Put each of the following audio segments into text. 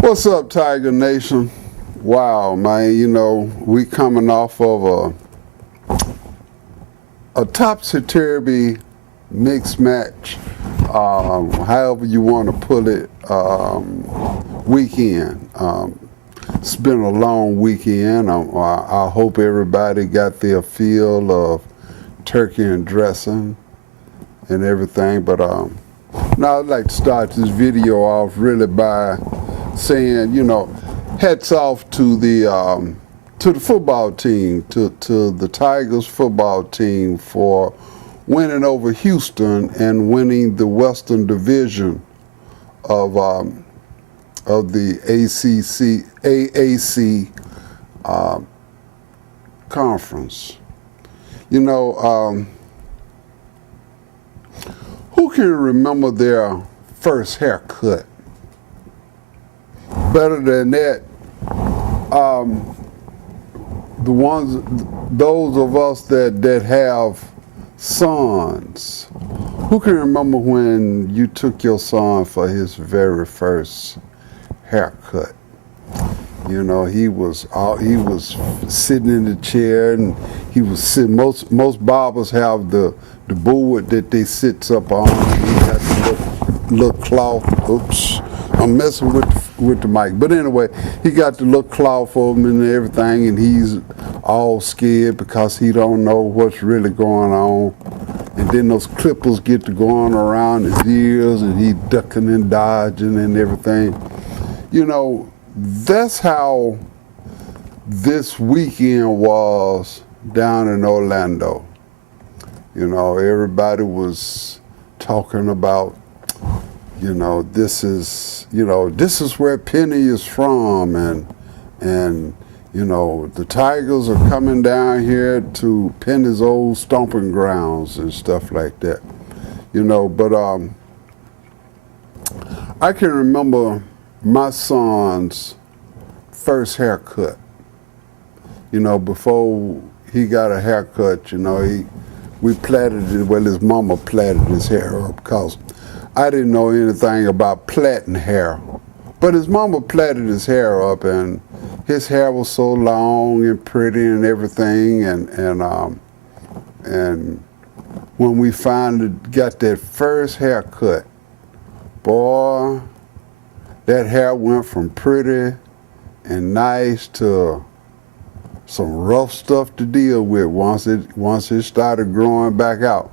What's up, Tiger Nation? Wow, man, we coming off of a topsy-turvy mixed match, however you want to put it, weekend. It's been a long weekend. I hope everybody got their fill of turkey and dressing and everything, but now I'd like to start this video off really by saying, hats off to the football team, to the Tigers football team for winning over Houston and winning the Western Division of the AAC conference. Who can remember their first haircut? Better than that, those of us that have sons, who can remember when you took your son for his very first haircut? He was sitting in the chair, and he was sitting. Most barbers have the board that they sits up on. He got the little cloth. Oops, I'm messing with the mic. But anyway, he got the little cloth over him and everything, and he's all scared because he don't know what's really going on. And then those clippers get to going around his ears, and he ducking and dodging and everything. That's how this weekend was down in Orlando. Everybody was talking about, this is where Penny is from, and the Tigers are coming down here to Penny's old stomping grounds and stuff like that. But I can remember my son's first haircut. Before he got a haircut, we plaited it. Well, his mama plaited his hair up because I didn't know anything about plaiting hair. But his mama plaited his hair up, and his hair was so long and pretty and everything. And when we finally got that first haircut, boy, that hair went from pretty and nice to some rough stuff to deal with once it started growing back out.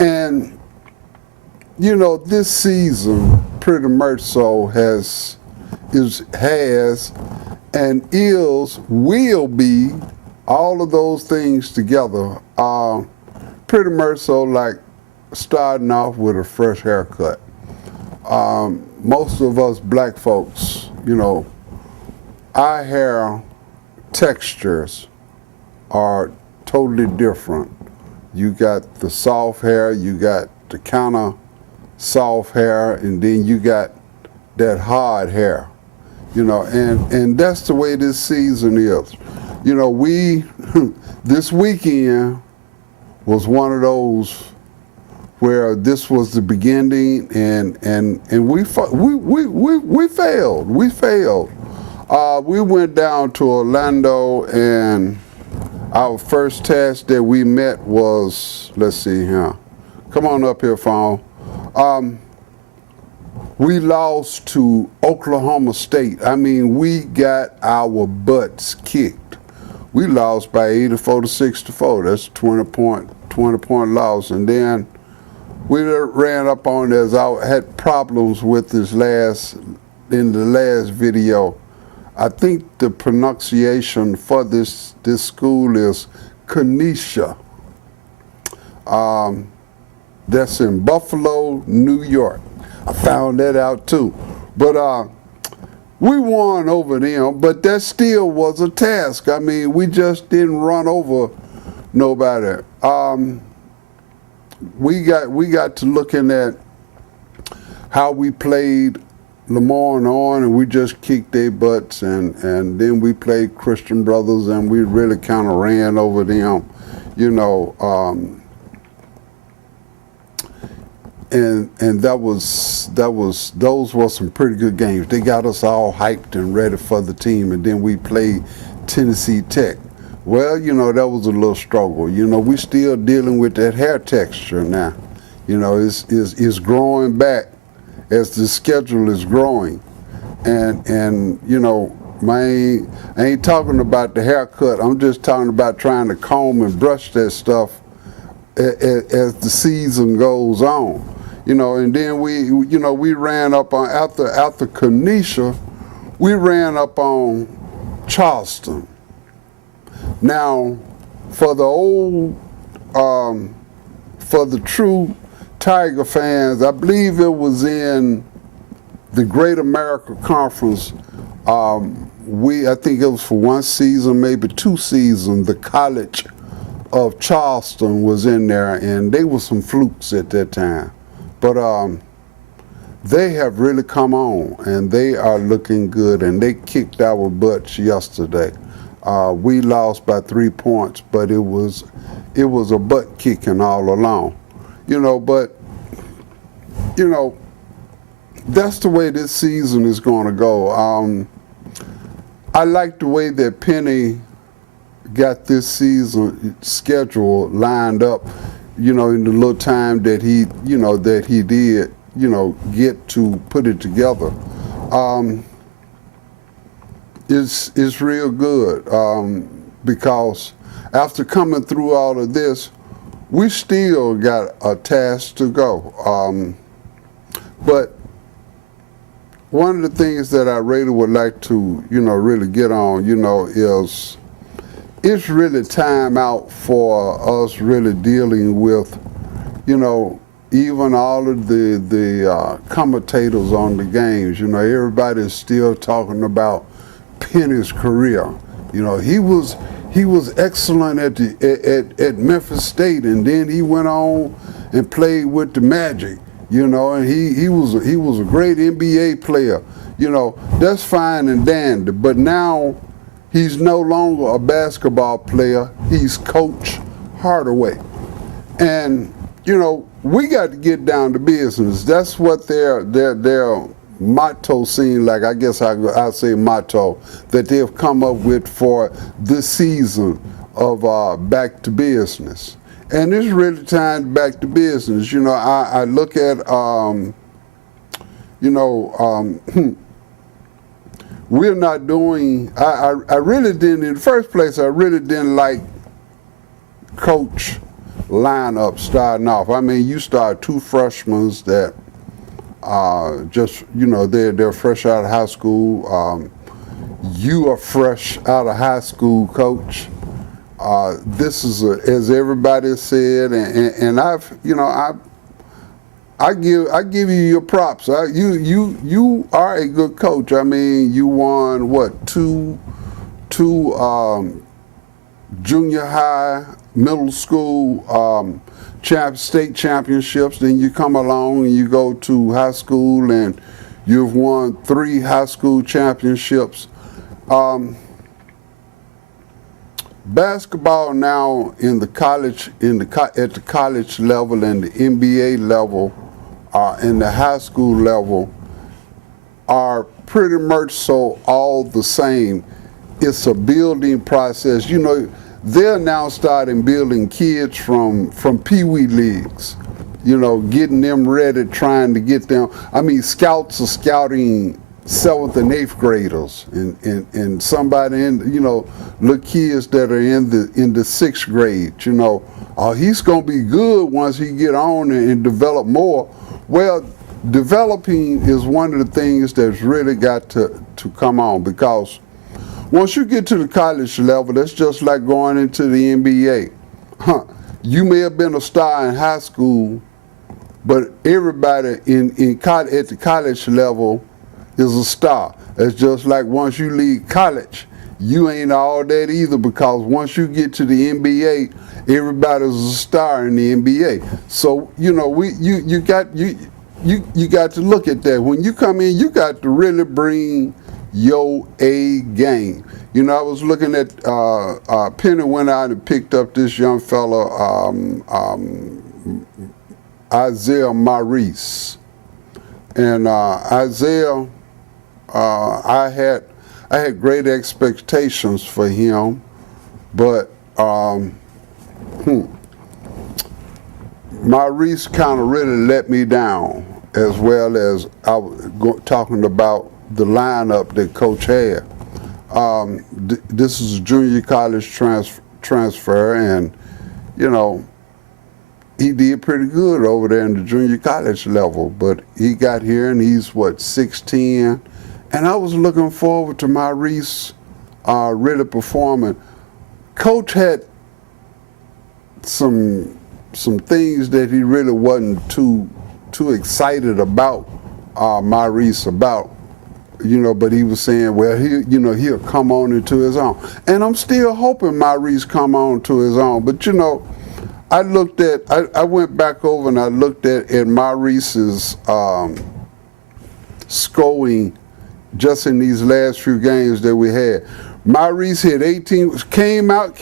And this season pretty much so has and will be all of those things together, pretty much so like starting off with a fresh haircut. Most of us black folks, our hair textures are totally different. You got the soft hair, you got the kind of soft hair, and then you got that hard hair, and that's the way this season is. We this weekend was one of those where this was the beginning, and we failed. We went down to Orlando, and our first task that we met was, let's see here. Come on up here, phone. We lost to Oklahoma State. We got our butts kicked. We lost by 84-64. That's a 20-point loss. And then we ran up on it, as I had problems with in the last video. I think the pronunciation for this school is Kenesha. That's in Buffalo, New York. I found that out too. But we won over them, but that still was a task. We just didn't run over nobody. We got to looking at how we played Lamar on, and we just kicked their butts, and then we played Christian Brothers, and we really kind of ran over them. and those were some pretty good games. They got us all hyped and ready for the team, and then we played Tennessee Tech. Well, that was a little struggle. We still dealing with that hair texture now. It's growing back as the schedule is growing, and man, I ain't talking about the haircut. I'm just talking about trying to comb and brush that stuff as the season goes on. And then we ran up on after Kenesha, we ran up on Charleston. Now, for the true Tiger fans, I believe it was in the Great America Conference. I think it was for one season, maybe 2 seasons. The College of Charleston was in there, and they were some flukes at that time. But they have really come on, and they are looking good, and they kicked our butts yesterday. We lost by 3 points, but it was a butt kicking all along. But that's the way this season is going to go. I like the way that Penny got this season schedule lined up, in the little time that he did, get to put it together. It's real good because after coming through all of this, we still got a task to go. But one of the things that I really would like to, really get on, is it's really time out for us really dealing with, even all of the commentators on the games. Everybody's still talking about Penny's career. He was excellent at Memphis State, and then he went on and played with the Magic. And he was a great NBA player. That's fine and dandy. But now he's no longer a basketball player. He's Coach Hardaway. And we got to get down to business. That's what their motto seems like. I guess I say motto that they've come up with for this season of back to business. And it's really time back to business. I look at, we're not doing, I really didn't, in the first place, I really didn't like coach lineup starting off. I mean, you start 2 freshmen that they're fresh out of high school. You are fresh out of high school, coach. This is as everybody said, and I give you your props. You are a good coach. I mean, you won what two junior high, middle school state championships. Then you come along and you go to high school and you've won 3 high school championships. Basketball now in the college, at the college level and the NBA level, and the high school level, are pretty much so all the same. It's a building process. They're now starting building kids from pee-wee leagues. Getting them ready, trying to get them. I mean, scouts are scouting 7th and 8th graders, and somebody little kids that are in the 6th grade. He's gonna be good once he get on and develop more. Well, developing is one of the things that's really got to come on, because once you get to the college level, that's just like going into the NBA. You may have been a star in high school, but everybody at the college level is a star. It's just like once you leave college, you ain't all that either, because once you get to the NBA, everybody's a star in the NBA. So you got to look at that. When you come in, you got to really bring your A game. I was looking at Penny went out and picked up this young fella. Isaiah Maurice. And Isaiah, I had great expectations for him, but Maurice kind of really let me down, as well as I was talking about the lineup that Coach had. This is a junior college transfer, and you know, he did pretty good over there in the junior college level, but he got here and he's, what, 6'10", and I was looking forward to Maurice really performing. Coach had some things that he really wasn't too excited about Maurice about, you know, but he was saying, well, he'll come on into his own. And I'm still hoping Maurice come on to his own, but you know, I went back over and I looked at Maurice's scoring just in these last few games that we had. Maurice hit 18, came out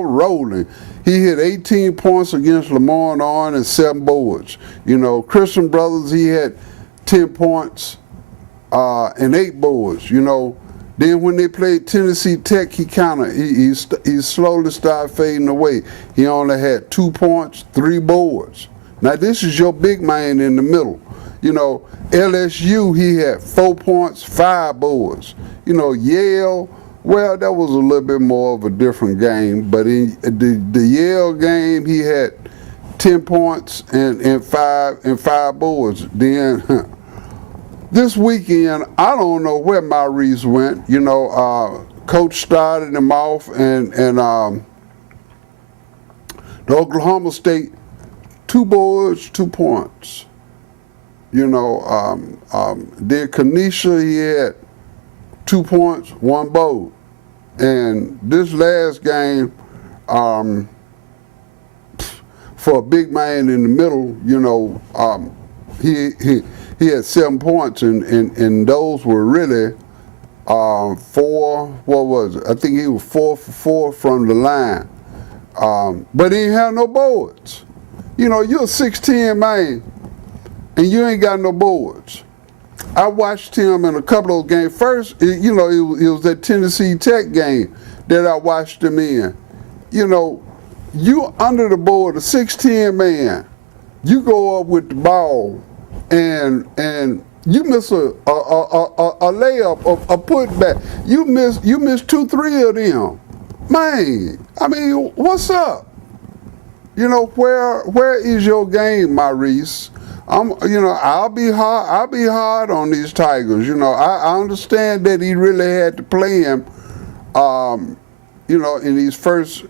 rolling. He hit 18 points against Lamar on and 7 boards. You know, Christian Brothers, he had 10 points and 8 boards. You know, then when they played Tennessee Tech, he slowly started fading away. He only had 2 points, 3 boards. Now this is your big man in the middle. You know, LSU, he had 4 points, 5 boards. You know, Yale, well, that was a little bit more of a different game, but in the Yale game, he had 10 points and 5 boards. Then this weekend, I don't know where Maurice went. You know, Coach started him off, and the Oklahoma State, 2 boards, 2 points. You know, then Kanisha, he had 2 points, 1 board. And this last game, for a big man in the middle, you know, he had 7 points, and those were really 4. What was it? I think he was 4 for 4 from the line, but he didn't have no boards. You know, you're a 6'10" man, and you ain't got no boards. I watched him in a couple of games. First, you know, it was that Tennessee Tech game that I watched him in. You know, you under the board, a 6'10" man, you go up with the ball, and you miss a layup, a putback. You miss 2-3 of them. Man, I mean, what's up? You know, where is your game, Maurice? You know, I'll be hard on these Tigers. You know, I understand that he really had to play him, you know, in these first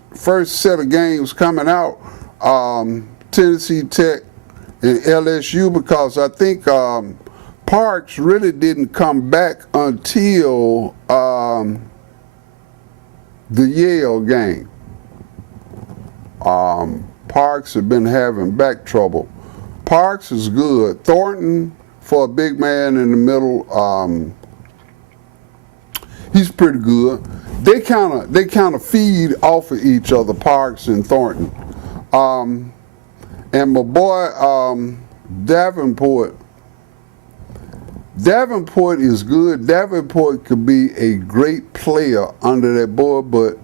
set of games coming out, Tennessee Tech and LSU, because I think Parks really didn't come back until the Yale game. Parks had been having back trouble. Parks is good. Thornton, for a big man in the middle, he's pretty good. They kind of feed off of each other, Parks and Thornton. And my boy Davenport is good. Davenport could be a great player under that board, but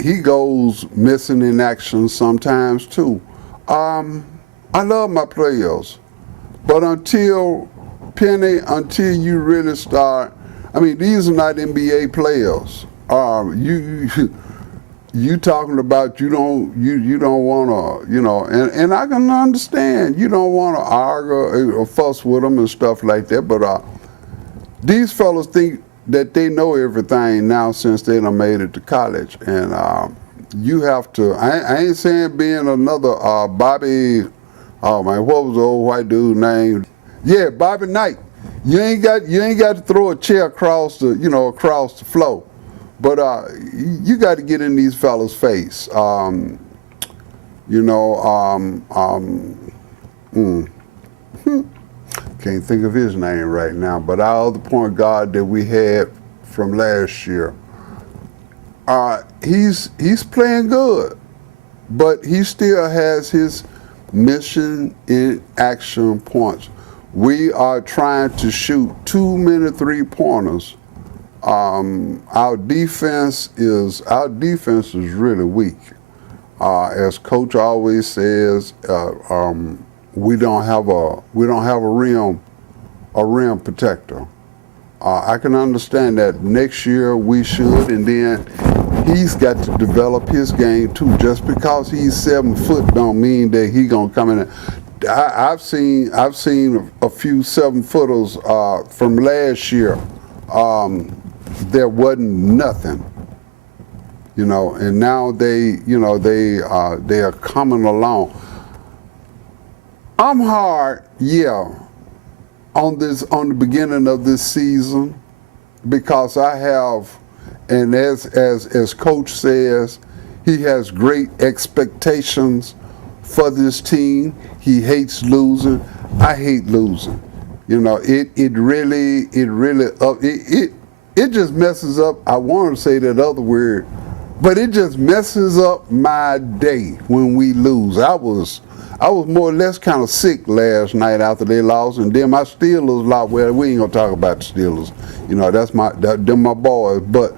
he goes missing in action sometimes too. I love my players, but until you really start, I mean, these are not NBA players. You talking about you don't want to, you know, and I can understand you don't want to argue or fuss with them and stuff like that, but these fellas think that they know everything now since they done made it to college, and you have to. I ain't saying being another Bobby. Oh man, what was the old white dude's name? Yeah, Bobby Knight. You ain't got to throw a chair across the floor, but you got to get in these fellas' face. You know, can't think of his name right now, but our other point guard that we had from last year, he's playing good, but he still has his mission in action points. We are trying to shoot too many 3-pointers. Our defense is really weak. As Coach always says, we don't have a rim protector. I can understand that next year we should, and then he's got to develop his game too. Just because he's 7 foot don't mean that he gonna come in. I've seen a few 7-footers from last year. There wasn't nothing, and now they are coming along. I'm hard, on the beginning of this season, because I have, and as Coach says, he has great expectations for this team. He hates losing. I hate losing. It just messes up. I want to say that other word, but it just messes up my day when we lose. I was more or less kind of sick last night after they lost, and then my Steelers lost. Well, we ain't gonna talk about the Steelers. They're my boys. But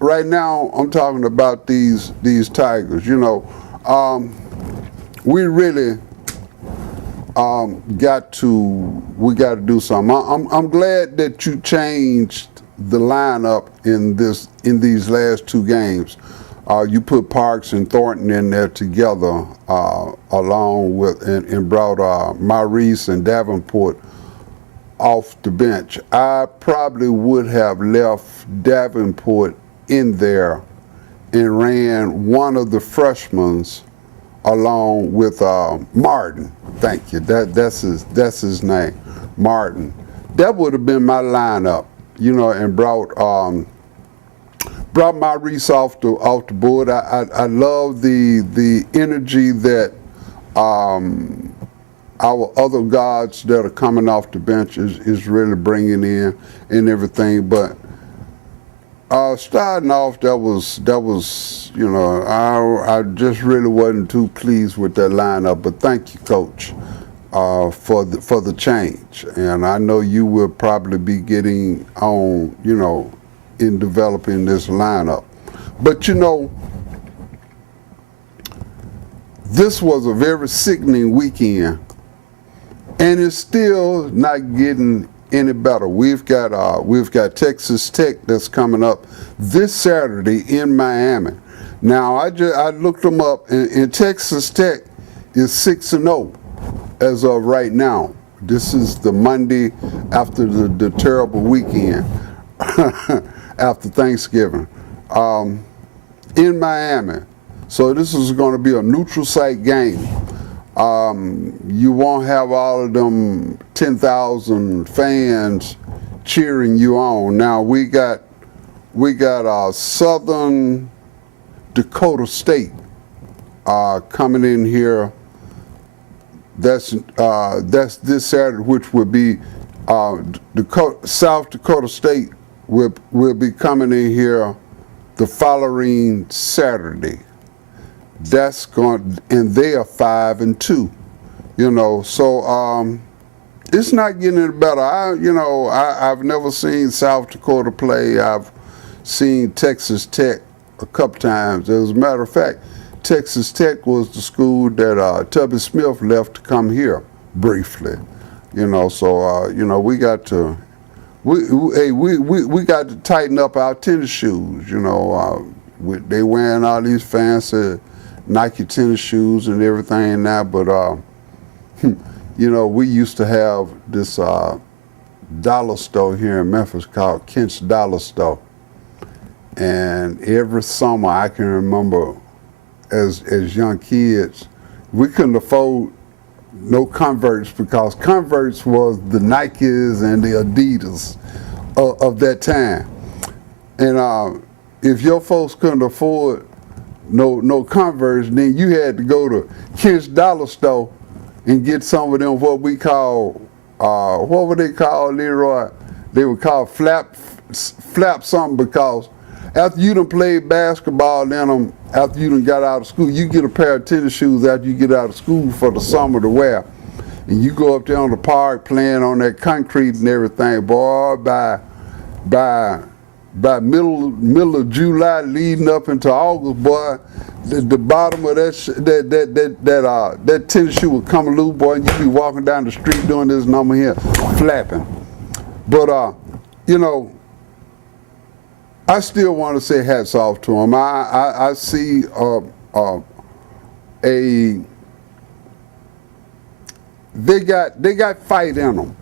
right now, I'm talking about these Tigers. We really got to do something. I'm glad that you changed the lineup in these last 2 games. You put Parks and Thornton in there together, along with and brought Maurice and Davenport off the bench. I probably would have left Davenport in there and ran one of the freshmen along with Martin. Thank you. That's his name, Martin. That would have been my lineup, and brought Maurice off the board. I love the energy that our other guards that are coming off the bench is really bringing in and everything. But starting off, that was I just really wasn't too pleased with that lineup. But thank you, Coach, for the change. And I know you will probably be getting on, in developing this lineup. But this was a very sickening weekend, and it's still not getting any better. We've got Texas Tech that's coming up this Saturday in Miami. Now I looked them up, and Texas Tech is 6-0 as of right now. This is the Monday after the terrible weekend. After Thanksgiving, in Miami. So this is going to be a neutral site game. You won't have all of them 10,000 fans cheering you on. Now we got Southern Dakota State coming in here. That's this Saturday, which would be South Dakota State. Will be coming in here the following Saturday. That's and they are 5-2. So it's not getting any better. I've never seen South Dakota play. I've seen Texas Tech a couple times. As a matter of fact, Texas Tech was the school that Tubby Smith left to come here briefly. So we got to. We got to tighten up our tennis shoes. They wearing all these fancy Nike tennis shoes and everything now, but we used to have this dollar store here in Memphis called Kent's Dollar Store, and every summer I can remember, as young kids, we couldn't afford no Converse, because Converse was the Nikes and the Adidas of that time. And if your folks couldn't afford no Converse, then you had to go to Kent's Dollar Store and get some of them what we call, what were they called, Leroy? They were called flap something, because after you done played basketball in them, after you done got out of school, you get a pair of tennis shoes after you get out of school for the summer to wear. And you go up there on the park playing on that concrete and everything, boy, by middle of July leading up into August, boy, the bottom of that tennis shoe will come loose, boy, and you be walking down the street doing this number here, flapping. But you know, I still want to say hats off to them. I see they got fight in them.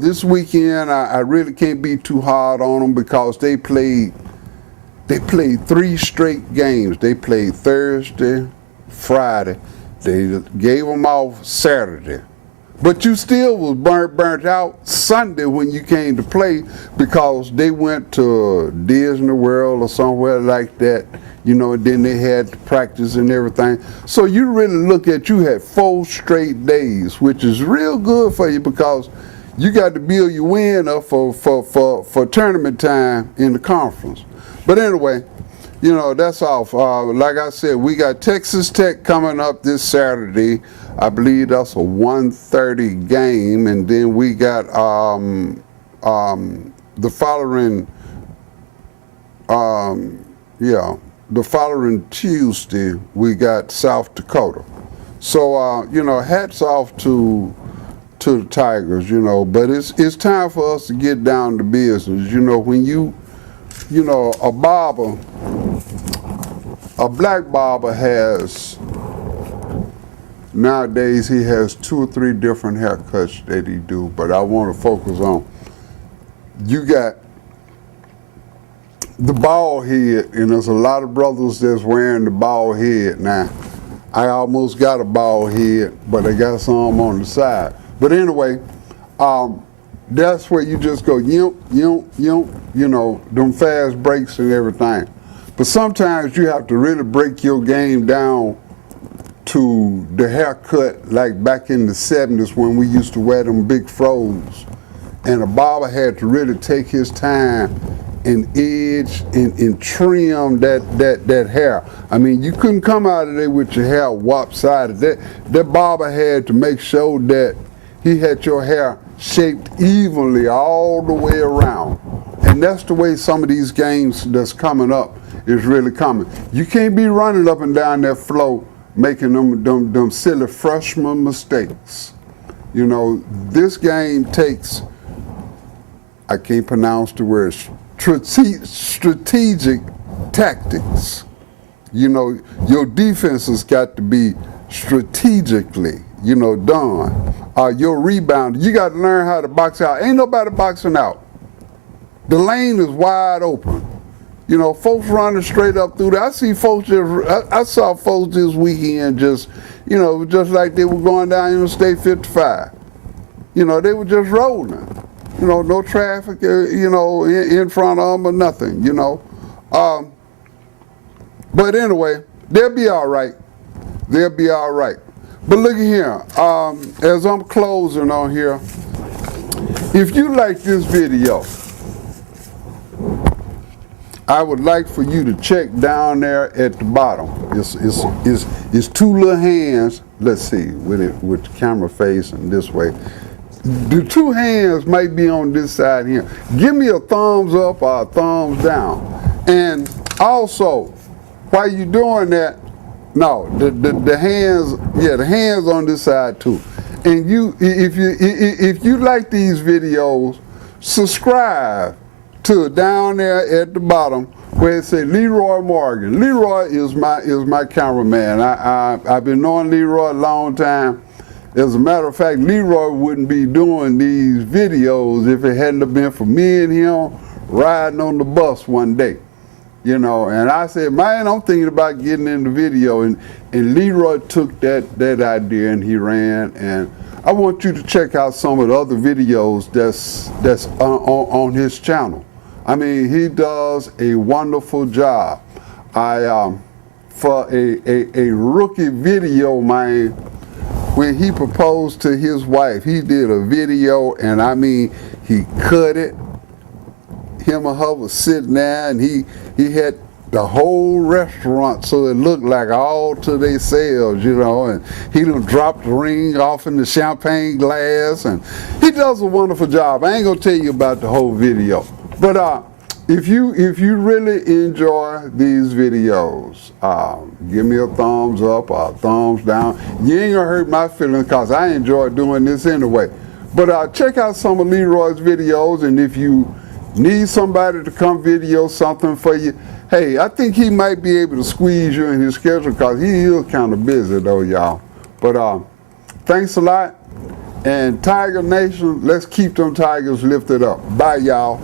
This weekend, I really can't be too hard on them because they played 3 straight games. They played Thursday, Friday. They gave them off Saturday. But you still was burnt out Sunday when you came to play because they went to Disney World or somewhere like that, you know, and then they had to practice and everything. So you really look at, you had 4 straight days, which is real good for you because you got to build your win up for tournament time in the conference. But anyway, you know, that's off. Like I said, we got Texas Tech coming up this Saturday. I believe that's a 1:30 game, and then we got the following Tuesday we got South Dakota. So you know, hats off to the Tigers, you know. But it's time for us to get down to business. You know, when you know, a black barber has. Nowadays, he has 2 or 3 different haircuts that he do, but I want to focus on, you got the bald head, and there's a lot of brothers that's wearing the bald head now. I almost got a bald head, but I got some on the side. But anyway, that's where you just go, you know, them fast breaks and everything. But sometimes you have to really break your game down to the haircut like back in the 70s when we used to wear them big fros. And a barber had to really take his time and edge and trim that hair. I mean, you couldn't come out of there with your hair lopsided. That barber had to make sure that he had your hair shaped evenly all the way around. And that's the way some of these games that's coming up is really coming. You can't be running up and down that floor making them silly freshman mistakes. You know, this game takes, I can't pronounce the word, strategic tactics. You know, your defense has got to be strategically, you know, done. Your rebound, you got to learn how to box out. Ain't nobody boxing out. The lane is wide open. You know, folks running straight up through there. I saw folks this weekend just, you know, just like they were going down Interstate 55. You know, they were just rolling. You know, no traffic, you know, in front of them or nothing, you know. But anyway, they'll be all right. They'll be all right. But look at here, as I'm closing on here, if you like this video, I would like for you to check down there at the bottom. It's 2 little hands. Let's see, with the camera facing this way. The 2 hands might be on this side here. Give me a thumbs up or a thumbs down. And also, while you're doing that, no, the hands, yeah, the hands on this side too. And if you like these videos, subscribe to down there at the bottom where it says Leroy Morgan. Leroy is my cameraman. I've been knowing Leroy a long time. As a matter of fact, Leroy wouldn't be doing these videos if it hadn't have been for me and him riding on the bus one day. You know, and I said, man, I'm thinking about getting in the video, and Leroy took that idea and he ran. And I want you to check out some of the other videos that's on his channel. I mean, he does a wonderful job. For a rookie video, man, when he proposed to his wife, he did a video, and I mean, he cut it. him or her was sitting there, and he had the whole restaurant so it looked like all to themselves, you know, and he done dropped the ring off in the champagne glass, and he does a wonderful job. I ain't gonna tell you about the whole video, but if you really enjoy these videos, give me a thumbs up or a thumbs down. You ain't gonna hurt my feelings because I enjoy doing this anyway. But check out some of Leroy's videos, and if you need somebody to come video something for you, hey, I think he might be able to squeeze you in his schedule because he is kind of busy though, y'all. But thanks a lot. And Tiger Nation, let's keep them Tigers lifted up. Bye, y'all.